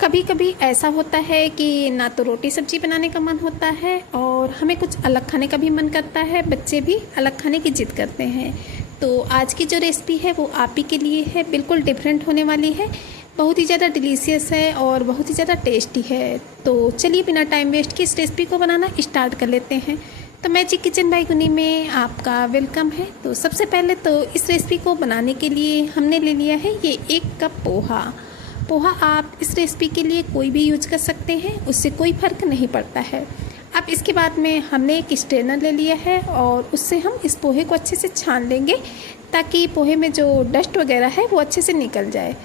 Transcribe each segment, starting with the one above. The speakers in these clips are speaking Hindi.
कभी कभी ऐसा होता है कि ना तो रोटी सब्जी बनाने का मन होता है और हमें कुछ अलग खाने का भी मन करता है। बच्चे भी अलग खाने की जिद करते हैं। तो आज की जो रेसिपी है वो आप ही के लिए है, बिल्कुल डिफरेंट होने वाली है। बहुत ही ज़्यादा डिलीशियस है और बहुत ही ज़्यादा टेस्टी है। तो चलिए बिना टाइम वेस्ट किए इस रेसिपी को बनाना स्टार्ट कर लेते हैं। तो मैजिक किचन बाय गुनी में आपका वेलकम है। तो सबसे पहले तो इस रेसिपी को बनाने के लिए हमने ले लिया है ये 1 कप पोहा। पोहा आप इस रेसिपी के लिए कोई भी यूज कर सकते हैं, उससे कोई फ़र्क नहीं पड़ता है। अब इसके बाद में हमने एक स्ट्रेनर ले लिया है और उससे हम इस पोहे को अच्छे से छान लेंगे ताकि पोहे में जो डस्ट वगैरह है वो अच्छे से निकल जाए।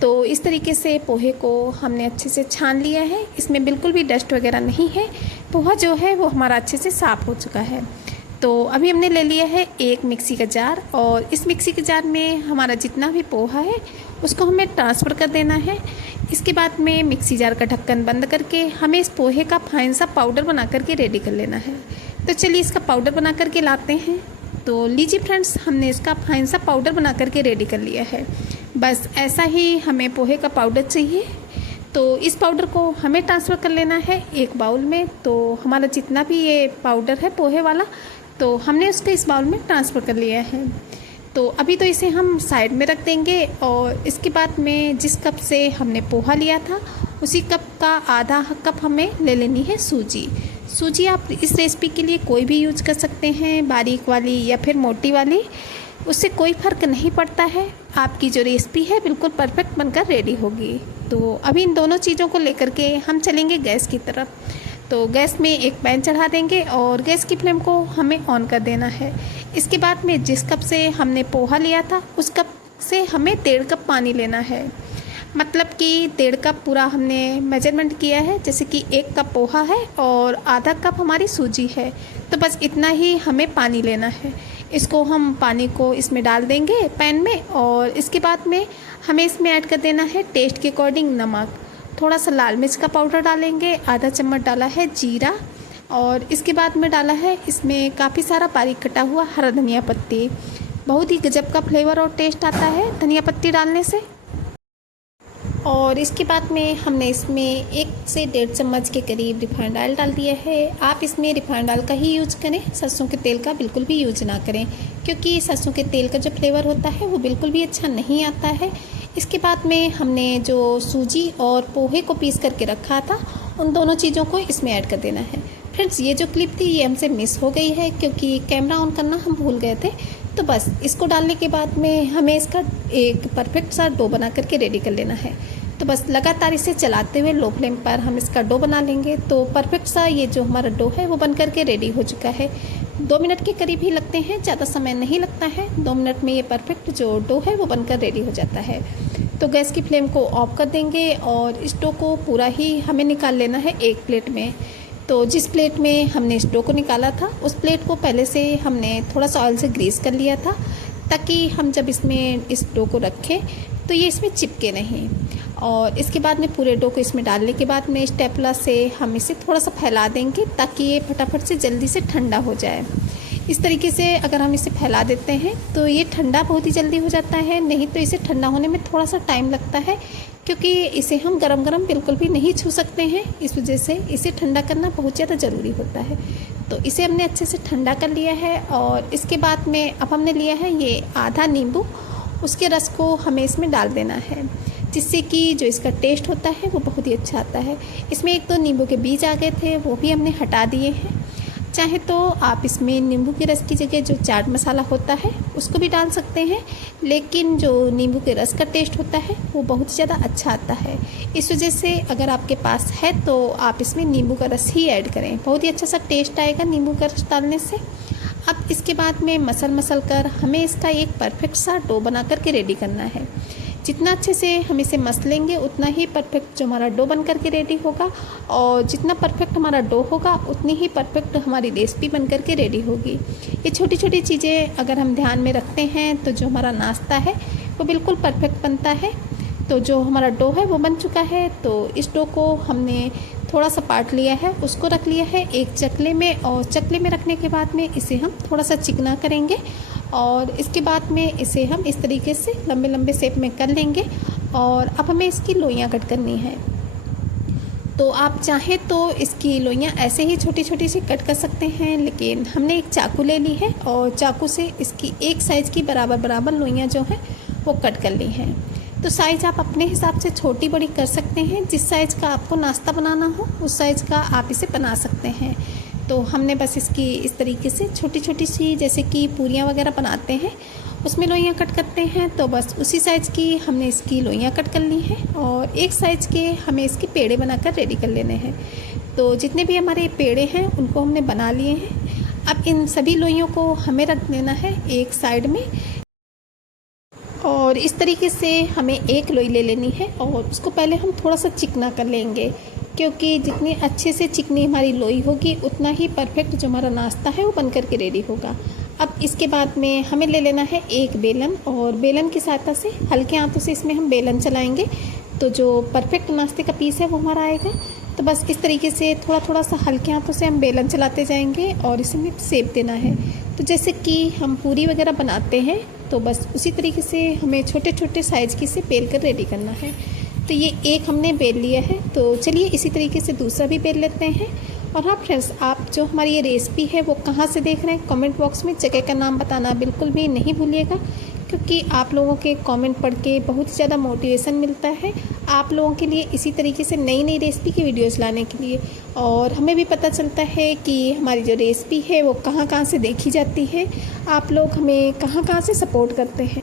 तो इस तरीके से पोहे को हमने अच्छे से छान लिया है, इसमें बिल्कुल भी डस्ट वगैरह नहीं है। पोहा जो है वो हमारा अच्छे से साफ़ हो चुका है। तो अभी हमने ले लिया है एक मिक्सी का जार और इस मिक्सी के जार में हमारा जितना भी पोहा है उसको हमें ट्रांसफ़र कर देना है। इसके बाद में मिक्सी जार का ढक्कन बंद करके हमें इस पोहे का फाइन सा पाउडर बना करके रेडी कर लेना है। तो चलिए इसका पाउडर बना करके लाते हैं। तो लीजिए फ्रेंड्स, हमने इसका फाइन सा पाउडर बना करके रेडी कर लिया है। बस ऐसा ही हमें पोहे का पाउडर चाहिए। तो इस पाउडर को हमें ट्रांसफ़र कर लेना है एक बाउल में। तो हमारा जितना भी ये पाउडर है पोहे वाला, तो हमने उसको इस बाउल में ट्रांसफ़र कर लिया है। तो अभी तो इसे हम साइड में रख देंगे और इसके बाद में जिस कप से हमने पोहा लिया था उसी कप का आधा कप हमें ले लेनी है सूजी। सूजी आप इस रेसिपी के लिए कोई भी यूज कर सकते हैं, बारीक वाली या फिर मोटी वाली, उससे कोई फ़र्क नहीं पड़ता है। आपकी जो रेसिपी है बिल्कुल परफेक्ट बनकर रेडी होगी। तो अभी इन दोनों चीज़ों को लेकर के हम चलेंगे गैस की तरफ। तो गैस में एक पैन चढ़ा देंगे और गैस की फ्लेम को हमें ऑन कर देना है। इसके बाद में जिस कप से हमने पोहा लिया था उस कप से हमें 1.5 कप पानी लेना है। मतलब कि 1.5 कप पूरा हमने मेजरमेंट किया है, जैसे कि 1 कप पोहा है और आधा कप हमारी सूजी है। तो बस इतना ही हमें पानी लेना है। इसको हम पानी को इसमें डाल देंगे पैन में और इसके बाद में हमें इसमें ऐड कर देना है टेस्ट के अकॉर्डिंग नमक। थोड़ा सा लाल मिर्च का पाउडर डालेंगे, आधा चम्मच डाला है जीरा और इसके बाद में डाला है इसमें काफ़ी सारा बारीक कटा हुआ हरा धनिया पत्ती। बहुत ही गजब का फ्लेवर और टेस्ट आता है धनिया पत्ती डालने से। और इसके बाद में हमने इसमें 1 से 1.5 चम्मच के करीब रिफाइंड ऑयल डाल दिया है। आप इसमें रिफाइंड ऑयल का ही यूज करें, सरसों के तेल का बिल्कुल भी यूज ना करें, क्योंकि सरसों के तेल का जो फ्लेवर होता है वो बिल्कुल भी अच्छा नहीं आता है। इसके बाद में हमने जो सूजी और पोहे को पीस करके रखा था उन दोनों चीज़ों को इसमें ऐड कर देना है। फ्रेंड्स, ये जो क्लिप थी ये हमसे मिस हो गई है क्योंकि कैमरा ऑन करना हम भूल गए थे। तो बस इसको डालने के बाद में हमें इसका एक परफेक्ट सा डो बना करके रेडी कर लेना है। तो बस लगातार इसे चलाते हुए लो फ्लेम पर हम इसका डो बना लेंगे। तो परफेक्ट सा ये जो हमारा डो है वो बन करके रेडी हो चुका है। 2 मिनट के करीब ही लगते हैं, ज़्यादा समय नहीं लगता है। 2 मिनट में ये परफेक्ट जो डो है वो बनकर रेडी हो जाता है। तो गैस की फ्लेम को ऑफ कर देंगे और इस डो को पूरा ही हमें निकाल लेना है एक प्लेट में। तो जिस प्लेट में हमने इस डो को निकाला था उस प्लेट को पहले से हमने थोड़ा सा ऑयल से ग्रीस कर लिया था ताकि हम जब इसमें इस डो को रखें तो ये इसमें चिपके नहीं। और इसके बाद में पूरे डो को इसमें डालने के बाद में स्टेपलर से हम इसे थोड़ा सा फैला देंगे ताकि ये फटाफट से जल्दी से ठंडा हो जाए। इस तरीके से अगर हम इसे फैला देते हैं तो ये ठंडा बहुत ही जल्दी हो जाता है, नहीं तो इसे ठंडा होने में थोड़ा सा टाइम लगता है क्योंकि इसे हम गरम गरम बिल्कुल भी नहीं छू सकते हैं। इस वजह से इसे ठंडा करना बहुत ज़्यादा ज़रूरी होता है। तो इसे हमने अच्छे से ठंडा कर लिया है और इसके बाद में अब हमने लिया है ये आधा नींबू, उसके रस को हमें इसमें डाल देना है, जिससे कि जो इसका टेस्ट होता है वो बहुत ही अच्छा आता है। इसमें 1-2 नींबू के बीज आ गए थे, वो भी हमने हटा दिए हैं। चाहे तो आप इसमें नींबू के रस की जगह जो चाट मसाला होता है उसको भी डाल सकते हैं, लेकिन जो नींबू के रस का टेस्ट होता है वो बहुत ज़्यादा अच्छा आता है। इस वजह से अगर आपके पास है तो आप इसमें नींबू का रस ही ऐड करें, बहुत ही अच्छा सा टेस्ट आएगा नींबू का रस डालने से। अब इसके बाद में मसल कर हमें इसका एक परफेक्ट सा डो बना करके रेडी करना है। जितना अच्छे से हम इसे मसलेंगे उतना ही परफेक्ट जो हमारा डो बन करके रेडी होगा और जितना परफेक्ट हमारा डो होगा उतनी ही परफेक्ट हमारी रेसिपी बन करके रेडी होगी। ये छोटी छोटी चीज़ें अगर हम ध्यान में रखते हैं तो जो हमारा नाश्ता है वो बिल्कुल परफेक्ट बनता है। तो जो हमारा डो है वो बन चुका है। तो इस डो को हमने थोड़ा सा पार्ट लिया है, उसको रख लिया है एक चकले में और चकले में रखने के बाद में इसे हम थोड़ा सा चिकना करेंगे और इसके बाद में इसे हम इस तरीके से लंबे लंबे शेप में कर लेंगे। और अब हमें इसकी लोइयाँ कट करनी है। तो आप चाहें तो इसकी लोइयाँ ऐसे ही छोटी छोटी सी कट कर सकते हैं, लेकिन हमने एक चाकू ले ली है और चाकू से इसकी एक साइज़ की बराबर बराबर लोइयाँ जो हैं वो कट कर ली हैं। तो साइज़ आप अपने हिसाब से छोटी बड़ी कर सकते हैं, जिस साइज़ का आपको नाश्ता बनाना हो उस साइज़ का आप इसे बना सकते हैं। तो हमने बस इसकी इस तरीके से छोटी छोटी सी, जैसे कि पूरियाँ वगैरह बनाते हैं उसमें लोइयाँ कट करते हैं, तो बस उसी साइज़ की हमने इसकी लोइयाँ कट कर ली हैं और एक साइज़ के हमें इसके पेड़े बनाकर रेडी कर लेने हैं। तो जितने भी हमारे पेड़े हैं उनको हमने बना लिए हैं। अब इन सभी लोइयों को हमें रख देना है एक साइड में और इस तरीके से हमें एक लोई ले लेनी है और उसको पहले हम थोड़ा सा चिकना कर लेंगे, क्योंकि जितनी अच्छे से चिकनी हमारी लोई होगी उतना ही परफेक्ट जो हमारा नाश्ता है वो बन कर के रेडी होगा। अब इसके बाद में हमें ले लेना है एक बेलन और बेलन की सहायता से हल्के हाथों से इसमें हम बेलन चलाएंगे तो जो परफेक्ट नाश्ते का पीस है वो हमारा आएगा। तो बस इस तरीके से थोड़ा थोड़ा सा हल्के हाथों से हम बेलन चलाते जाएंगे और इसमें शेप देना है। तो जैसे कि हम पूरी वगैरह बनाते हैं तो बस उसी तरीके से हमें छोटे छोटे साइज़ की से बेल कर रेडी करना है। तो ये एक हमने बेल लिया है, तो चलिए इसी तरीके से दूसरा भी बेल लेते हैं। और हाँ फ्रेंड्स, आप जो हमारी ये रेसिपी है वो कहाँ से देख रहे हैं कमेंट बॉक्स में जगह का नाम बताना बिल्कुल भी नहीं भूलिएगा, क्योंकि आप लोगों के कमेंट पढ़ के बहुत ही ज़्यादा मोटिवेशन मिलता है आप लोगों के लिए इसी तरीके से नई नई रेसिपी की वीडियोस लाने के लिए। और हमें भी पता चलता है कि हमारी जो रेसिपी है वो कहाँ कहाँ से देखी जाती है, आप लोग हमें कहाँ कहाँ से सपोर्ट करते हैं।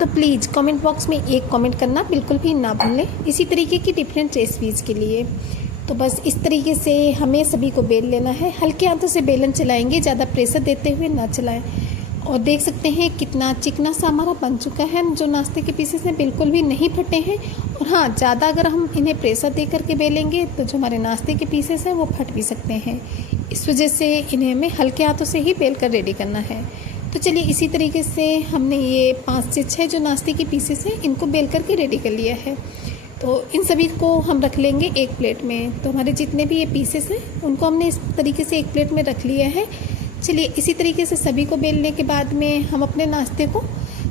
तो प्लीज़ कमेंट बॉक्स में एक कमेंट करना बिल्कुल भी ना भूलें इसी तरीके की डिफरेंट रेसिपीज़ के लिए। तो बस इस तरीके से हमें सभी को बेल लेना है, हल्के हाथों से बेलन चलाएंगे, ज़्यादा प्रेशर देते हुए ना चलाएं। और देख सकते हैं कितना चिकना सा हमारा बन चुका है, जो नाश्ते के पीसेस हैं बिल्कुल भी नहीं फटे हैं। और हाँ, ज़्यादा अगर हम इन्हें प्रेशर दे करके बेलेंगे तो जो हमारे नाश्ते के पीसेस हैं वो फट भी सकते हैं। इस वजह से इन्हें हमें हल्के हाथों से ही बेल कर रेडी करना है। तो चलिए इसी तरीके से हमने ये 5 से 6 जो नाश्ते के पीसेस हैं इनको बेल करके रेडी कर लिया है। तो इन सभी को हम रख लेंगे एक प्लेट में। तो हमारे जितने भी ये पीसेस हैं उनको हमने इस तरीके से एक प्लेट में रख लिया है। चलिए इसी तरीके से सभी को बेलने के बाद में हम अपने नाश्ते को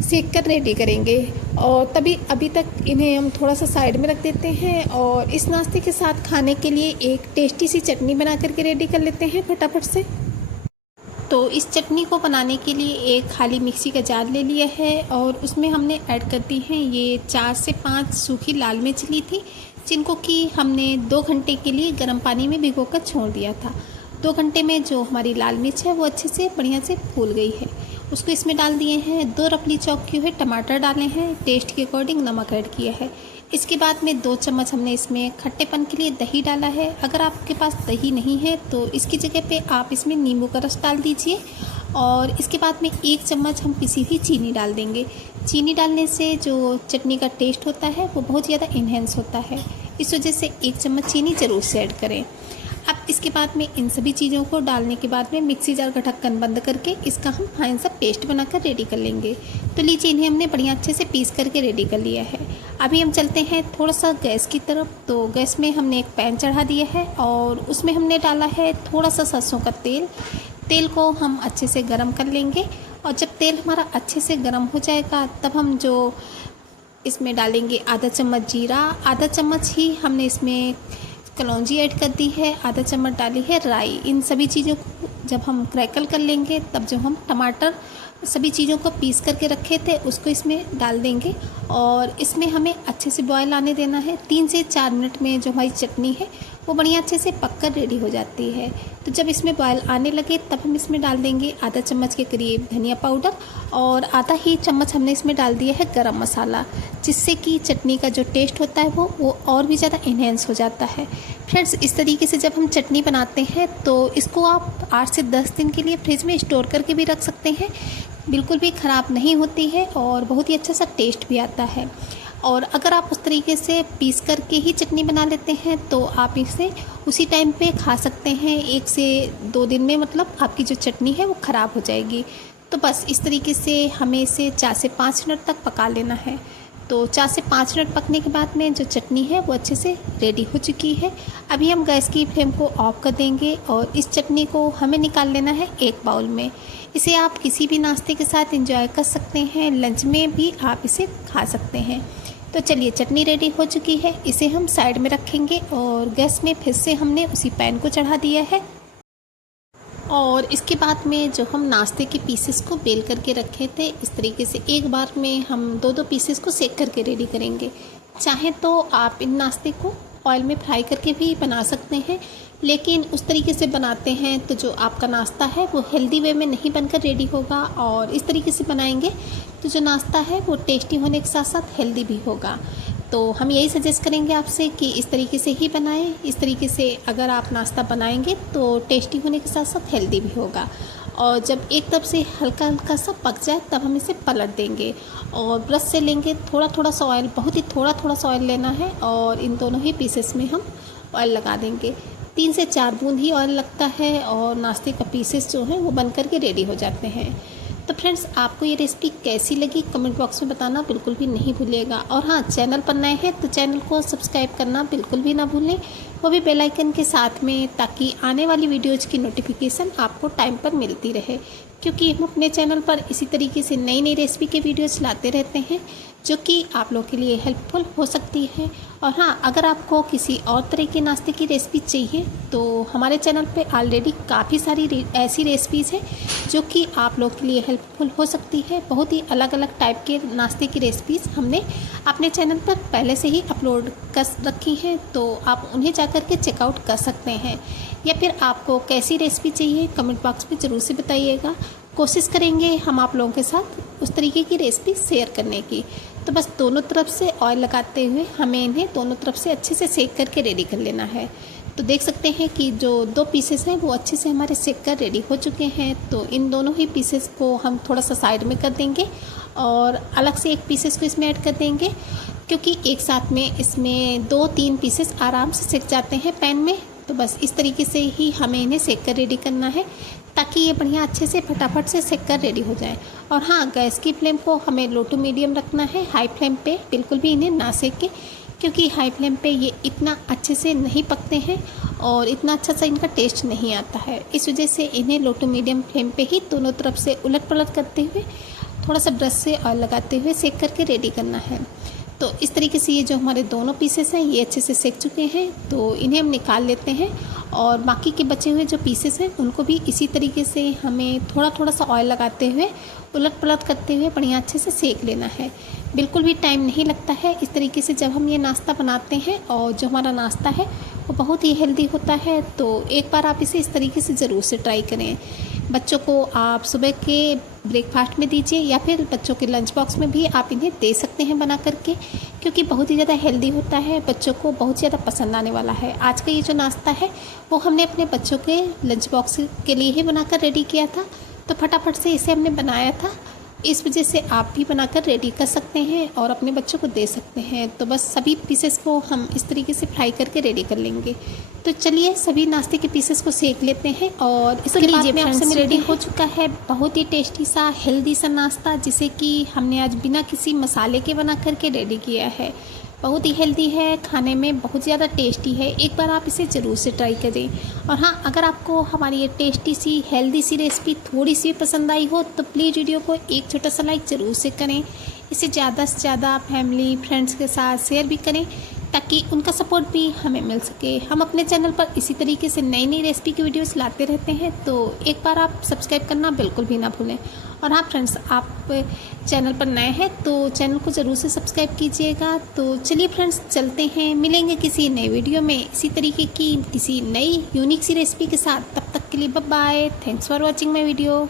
सेक कर रेडी करेंगे। और तभी अभी तक इन्हें हम थोड़ा सा साइड में रख देते हैं और इस नाश्ते के साथ खाने के लिए एक टेस्टी सी चटनी बना करके रेडी कर लेते हैं फटाफट से। तो इस चटनी को बनाने के लिए एक खाली मिक्सी का जार ले लिया है और उसमें हमने ऐड कर दी हैं ये 4 से 5 सूखी लाल मिर्च ली थी, जिनको कि हमने 2 घंटे के लिए गर्म पानी में भिगोकर छोड़ दिया था। 2 घंटे में जो हमारी लाल मिर्च है वो अच्छे से बढ़िया से फूल गई है। उसको इसमें डाल दिए हैं। 2 रफली चॉप किए हुए टमाटर डाले हैं, टेस्ट के अकॉर्डिंग नमक ऐड किया है। इसके बाद में 2 चम्मच हमने इसमें खट्टेपन के लिए दही डाला है। अगर आपके पास दही नहीं है तो इसकी जगह पे आप इसमें नींबू का रस डाल दीजिए। और इसके बाद में 1 चम्मच हम पिसी हुई चीनी डाल देंगे। चीनी डालने से जो चटनी का टेस्ट होता है वो बहुत ज़्यादा इन्हेंस होता है, इस वजह से 1 चम्मच चीनी ज़रूर से ऐड करें। अब इसके बाद में इन सभी चीज़ों को डालने के बाद में मिक्सी जार का ढक्कन बंद करके इसका हम फाइन सा पेस्ट बनाकर रेडी कर लेंगे। तो लीजिए इन्हें हमने बढ़िया अच्छे से पीस करके रेडी कर लिया है। अभी हम चलते हैं थोड़ा सा गैस की तरफ। तो गैस में हमने एक पैन चढ़ा दिया है और उसमें हमने डाला है थोड़ा सा सरसों का तेल। तेल को हम अच्छे से गर्म कर लेंगे और जब तेल हमारा अच्छे से गर्म हो जाएगा तब हम जो इसमें डालेंगे आधा चम्मच जीरा, आधा चम्मच ही हमने इसमें कलौंजी ऐड कर दी है, आधा चम्मच डाली है राई। इन सभी चीज़ों को जब हम क्रैकल कर लेंगे तब जो हम टमाटर सभी चीज़ों को पीस करके रखे थे उसको इसमें डाल देंगे और इसमें हमें अच्छे से बॉयल आने देना है। 3 से 4 मिनट में जो हमारी चटनी है वो बढ़िया अच्छे से पककर रेडी हो जाती है। तो जब इसमें बॉयल आने लगे तब हम इसमें डाल देंगे आधा चम्मच के करीब धनिया पाउडर और आधा ही चम्मच हमने इसमें डाल दिया है गरम मसाला, जिससे कि चटनी का जो टेस्ट होता है वो और भी ज़्यादा इन्हेंस हो जाता है। फ्रेंड्स, इस तरीके से जब हम चटनी बनाते हैं तो इसको आप 8 से 10 दिन के लिए फ्रिज में स्टोर करके भी रख सकते हैं, बिल्कुल भी ख़राब नहीं होती है और बहुत ही अच्छा सा टेस्ट भी आता है। और अगर आप उस तरीके से पीस करके ही चटनी बना लेते हैं तो आप इसे उसी टाइम पे खा सकते हैं। 1 से 2 दिन में मतलब आपकी जो चटनी है वो ख़राब हो जाएगी। तो बस इस तरीके से हमें इसे 4 से 5 मिनट तक पका लेना है। तो 4 से 5 मिनट पकने के बाद में जो चटनी है वो अच्छे से रेडी हो चुकी है। अभी हम गैस की फ्लेम को ऑफ कर देंगे और इस चटनी को हमें निकाल लेना है एक बाउल में। इसे आप किसी भी नाश्ते के साथ एंजॉय कर सकते हैं, लंच में भी आप इसे खा सकते हैं। तो चलिए चटनी रेडी हो चुकी है, इसे हम साइड में रखेंगे और गैस में फिर से हमने उसी पैन को चढ़ा दिया है। और इसके बाद में जो हम नाश्ते के पीसेस को बेल करके रखे थे, इस तरीके से एक बार में हम दो पीसेस को सेक करके रेडी करेंगे। चाहे तो आप इन नाश्ते को ऑयल में फ्राई करके भी बना सकते हैं, लेकिन उस तरीके से बनाते हैं तो जो आपका नाश्ता है वो हेल्दी वे में नहीं बनकर रेडी होगा, और इस तरीके से बनाएंगे तो जो नाश्ता है वो टेस्टी होने के साथ साथ हेल्दी भी होगा। तो हम यही सजेस्ट करेंगे आपसे कि इस तरीके से ही बनाएं। इस तरीके से अगर आप नाश्ता बनाएंगे तो टेस्टी होने के साथ साथ हेल्दी भी होगा। और जब एक तरफ से हल्का हल्का सा पक जाए तब हम इसे पलट देंगे और ब्रश से लेंगे थोड़ा थोड़ा सा ऑयल, बहुत ही थोड़ा थोड़ा सा ऑयल लेना है, और इन दोनों ही पीसेस में हम ऑयल लगा देंगे। 3 से 4 बूंद ही ऑयल लगता है और नाश्ते का पीसेस जो हैं वो बन करके रेडी हो जाते हैं। तो फ्रेंड्स, आपको ये रेसिपी कैसी लगी कमेंट बॉक्स में बताना बिल्कुल भी नहीं भूलिएगा। और हाँ, चैनल पर नए हैं तो चैनल को सब्सक्राइब करना बिल्कुल भी ना भूलें, वो भी बेल आइकन के साथ में, ताकि आने वाली वीडियोज़ की नोटिफिकेशन आपको टाइम पर मिलती रहे। क्योंकि हम अपने चैनल पर इसी तरीके से नई नई रेसिपी के वीडियोज़ लाते रहते हैं जो कि आप लोग के लिए हेल्पफुल हो सकती है। और हाँ, अगर आपको किसी और तरह के नाश्ते की रेसिपी चाहिए तो हमारे चैनल पे ऑलरेडी काफ़ी सारी ऐसी रेसिपीज़ हैं जो कि आप लोग के लिए हेल्पफुल हो सकती है। बहुत ही अलग अलग टाइप के नाश्ते की रेसिपीज़ हमने अपने चैनल पर पहले से ही अपलोड कर रखी हैं, तो आप उन्हें जाकर के चेकआउट कर सकते हैं। या फिर आपको कैसी रेसिपी चाहिए कमेंट बॉक्स में ज़रूर से बताइएगा। कोशिश करेंगे हम आप लोगों के साथ उस तरीके की रेसिपी शेयर करने की। तो बस दोनों तरफ से ऑयल लगाते हुए हमें इन्हें दोनों तरफ से अच्छे से सेक करके रेडी कर लेना है। तो देख सकते हैं कि जो 2 पीसेस हैं वो अच्छे से हमारे सेक कर रेडी हो चुके हैं। तो इन दोनों ही पीसेस को हम थोड़ा सा साइड में कर देंगे और अलग से एक पीसेस को इसमें ऐड कर देंगे, क्योंकि एक साथ में इसमें 2-3 पीसेस आराम से सेक जाते हैं पैन में। तो बस इस तरीके से ही हमें इन्हें सेक कर रेडी करना है, ताकि ये बढ़िया अच्छे से फटाफट से सेक कर रेडी हो जाए। और हाँ, गैस की फ्लेम को हमें लो टू मीडियम रखना है, हाई फ्लेम पे बिल्कुल भी इन्हें ना सेकें, क्योंकि हाई फ्लेम पे ये इतना अच्छे से नहीं पकते हैं और इतना अच्छा सा इनका टेस्ट नहीं आता है। इस वजह से इन्हें लो टू मीडियम फ्लेम पे ही दोनों तरफ से उलट पलट करते हुए, थोड़ा सा ब्रश से ऑयल लगाते हुए सेक करके रेडी करना है। तो इस तरीके से ये जो हमारे दोनों पीसेस हैं ये अच्छे से सेक चुके हैं, तो इन्हें हम निकाल लेते हैं। और बाकी के बचे हुए जो पीसेस हैं उनको भी इसी तरीके से हमें थोड़ा थोड़ा सा ऑयल लगाते हुए, उलट पलट करते हुए बढ़िया अच्छे से सेक लेना है। बिल्कुल भी टाइम नहीं लगता है इस तरीके से जब हम ये नाश्ता बनाते हैं, और जो हमारा नाश्ता है वो बहुत ही हेल्दी होता है। तो एक बार आप इसे इस तरीके से ज़रूर से ट्राई करें। बच्चों को आप सुबह के ब्रेकफास्ट में दीजिए, या फिर बच्चों के लंच बॉक्स में भी आप इन्हें दे सकते हैं बना करके, क्योंकि बहुत ही ज़्यादा हेल्दी होता है, बच्चों को बहुत ज़्यादा पसंद आने वाला है। आज का ये जो नाश्ता है वो हमने अपने बच्चों के लंच बॉक्स के लिए ही बनाकर रेडी किया था, तो फटाफट से इसे हमने बनाया था। इस वजह से आप भी बनाकर रेडी कर सकते हैं और अपने बच्चों को दे सकते हैं। तो बस सभी पीसेस को हम इस तरीके से फ्राई करके रेडी कर लेंगे। तो चलिए सभी नाश्ते के पीसेस को सेक लेते हैं। और इसके बाद में आपसे रेडी हो चुका है बहुत ही टेस्टी सा हेल्दी सा नाश्ता, जिसे कि हमने आज बिना किसी मसाले के बना करके रेडी किया है। बहुत ही हेल्दी है, खाने में बहुत ज़्यादा टेस्टी है। एक बार आप इसे ज़रूर से ट्राई करें। और हाँ, अगर आपको हमारी ये टेस्टी सी हेल्दी सी रेसिपी थोड़ी सी पसंद आई हो तो प्लीज़ वीडियो को एक छोटा सा लाइक ज़रूर से करें। इसे ज़्यादा से ज़्यादा फैमिली फ्रेंड्स के साथ शेयर भी करें, ताकि उनका सपोर्ट भी हमें मिल सके। हम अपने चैनल पर इसी तरीके से नई नई रेसिपी की वीडियोस लाते रहते हैं, तो एक बार आप सब्सक्राइब करना बिल्कुल भी ना भूलें। और हाँ फ्रेंड्स, आप चैनल पर नए हैं तो चैनल को ज़रूर से सब्सक्राइब कीजिएगा। तो चलिए फ्रेंड्स, चलते हैं, मिलेंगे किसी नए वीडियो में इसी तरीके की किसी नई यूनिक सी रेसिपी के साथ। तब तक के लिए bye bye. Thanks for watching my video.